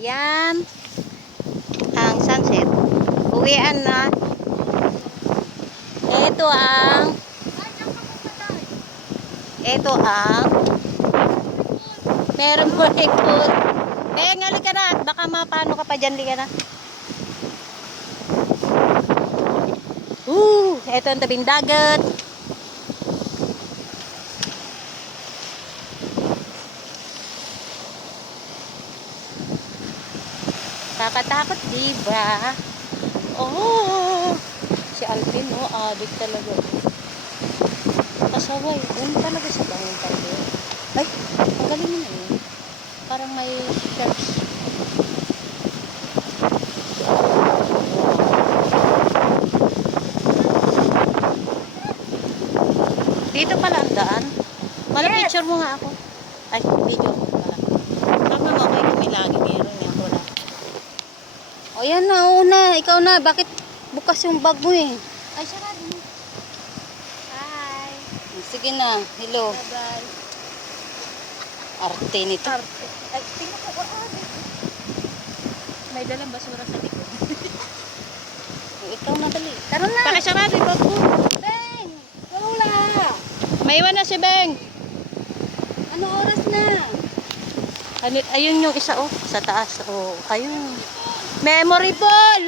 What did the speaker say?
Yan ang sunset. Uwian na. Ito ang meron mo ikot. Ngali ka na. Baka mapano ka pa dyan. Liga na. Ito ang tabing dagat. Kakatakot, diba? Oh, si Alvin, adik talaga. Pasaway, doon talaga sa bangon tayo. Ay, ang galing mo na yun. Parang may shelves. Dito pala ang daan. Picture mo nga ako. Ay, video mo pala. Sabi mo kay Kumilagi, meron yan ko na. O yan na, una. Ikaw na. Bakit bukas yung bag mo eh? Ay, sarado mo. Hi. Sige na. Hello. Bye-bye. Arte nito. Arte. Ay, tingnan ko. May dalang basura sa likod. Ikaw na dali. Tara na. Pakisarado yung bag mo. Beng! Wala. May iwan na si Beng. Ano oras na? Ayun yung isa sa taas. Ayun. Memory ball.